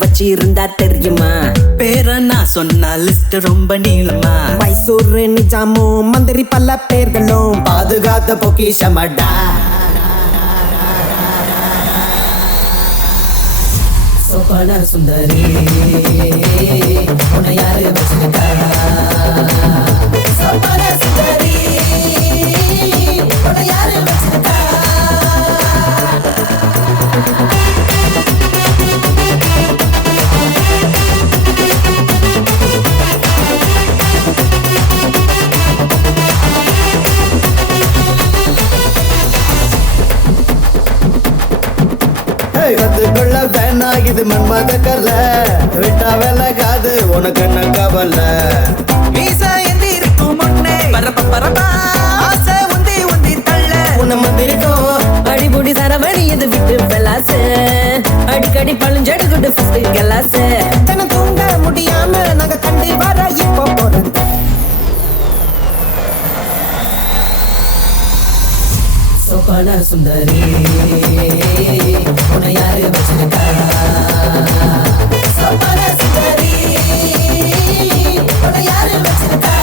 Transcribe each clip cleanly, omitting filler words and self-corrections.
வச்சிருந்தா தெரியுமா? பேர நான் சொன்ன லிஸ்ட் ரொம்ப நீளமா. மைசூர் நிஜாமும் மந்திரி பல பேர்களும் பாதுகாத்த பொக்கிஷமடா. சோபன சுந்தரி உன்னை யாரு வச்சிருக்கா? சோபன சுந்தரி உன்னை யாரு வச்சிருக்கா? கத்துக்குள்ள வேணா இது மன்மத கல்ல விட்டா விலகாது உனக்கு என்ன கவலை. வீசா எந்தி இருக்கும் முன்னே பரப்ப பரப்பா ஆசை உந்தி உந்தி தள்ள உன்னை மந்திரிக்கும் அடிபுடி சரவணி இது விட்டு பெலாசு அடிக்கடி பழுஞ்செடுக்குட்டு ஃபஸ்ட்டு கலாசு தன தூங்க முடியாம நாங்க கண்டு வர இப்போ போறோம். சோபன சுந்தரி உன்னை யாரு வச்சிருக்கா? சோபன சுந்தரி உன்னை யாரு வச்சிருக்கா?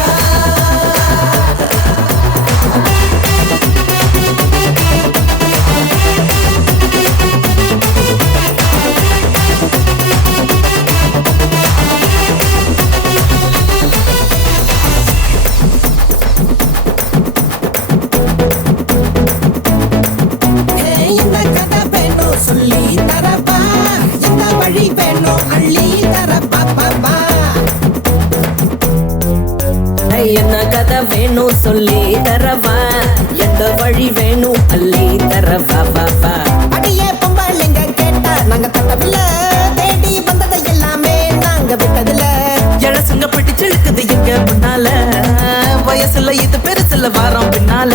சொல்லி தரப்பா எந்த வழி வேணும் அள்ளி தரப்பா பாப்பா. என்ன கதை வேணும் சொல்லி தரவா எந்த வழி வேணும் அள்ளி தரவா பாப்பா. அடியே பொம்பளைங்க கேட்டா நாங்க தட்டவில்லை தேடி வந்ததை எல்லாமே நாங்க விட்டதில்ல. எழசுங்க பிடிச்சு இழுக்குது எங்க முன்னால வயசுல இது பெருசுல வாரம் பின்னால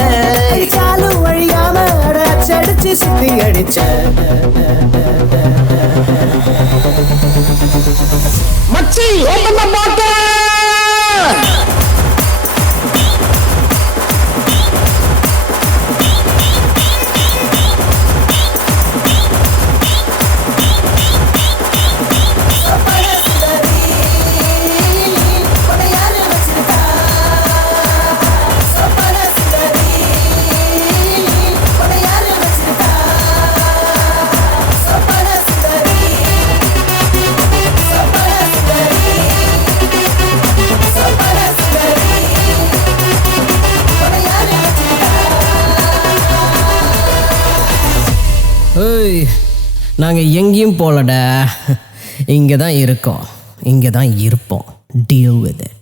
சாலும் வழியாம அடிச்சு சுத்தி அடிச்ச மச்சி ஓப்பன் பாட்டு. நாங்கள் எங்கேயும் போகலடா, இங்கே தான் இருக்கோம், இங்கே தான் இருப்போம். Deal with it.